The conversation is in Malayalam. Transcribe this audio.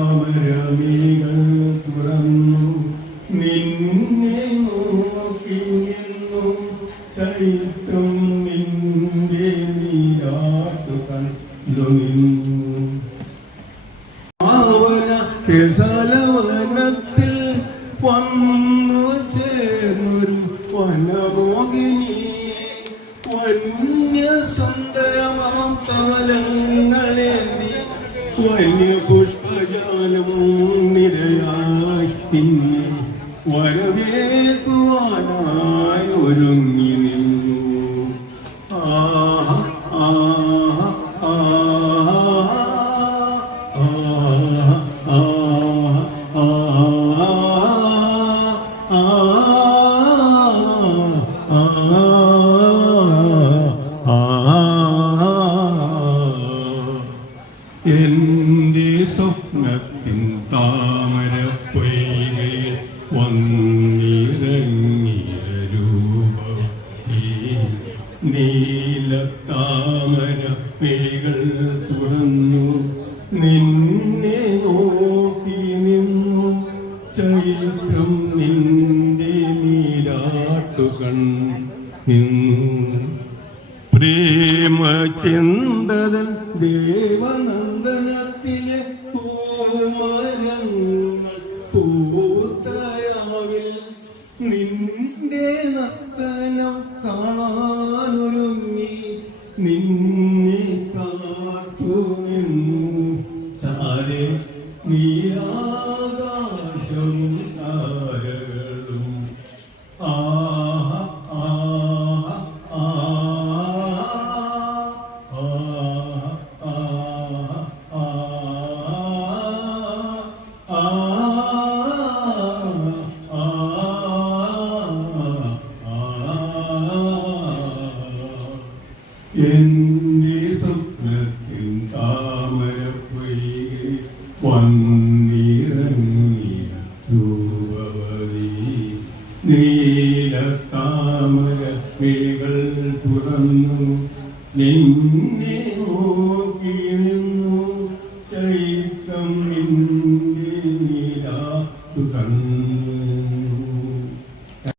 നീലത്താമരമികൾ തുറന്നു. നിന്നെ നോക്കി ചൈത്രം നിന്റെ നീരാട്ടു കണ്ടു നിന്നു ആവന വന്യപുഷ്പജാലം നിരയായി നിന്നെ വരവേൽക്കുവാനായി ഒരുങ്ങി. എന്റെ സ്വപ്നത്തിൻ താമര പൊയ്കയിൽ വന്നിറങ്ങിയ രൂപം നീല താമര മിഴികൾ തുറന്നു. നിന്നെ നോക്കി നിന്നു. ചൈത്രം നിന്റെ നീരാട്ടുകൺ നിന്നു. പ്രേമ ചിന്തതൻ ദേവനന്ദനത്തിലെ നിന്റെ നർത്തനം കാണാനൊരുങ്ങി നിന്നെ കാത്തു നിന്നു ചാരെ നീരാകാശവും എന്റെ സ്വപ്നത്തിൻ താമരപ്പൊയ്കെ വന്നിറങ്ങിയ രൂപവതി നീല താമര മിഴികൾ തുറന്നു. നിന്നെ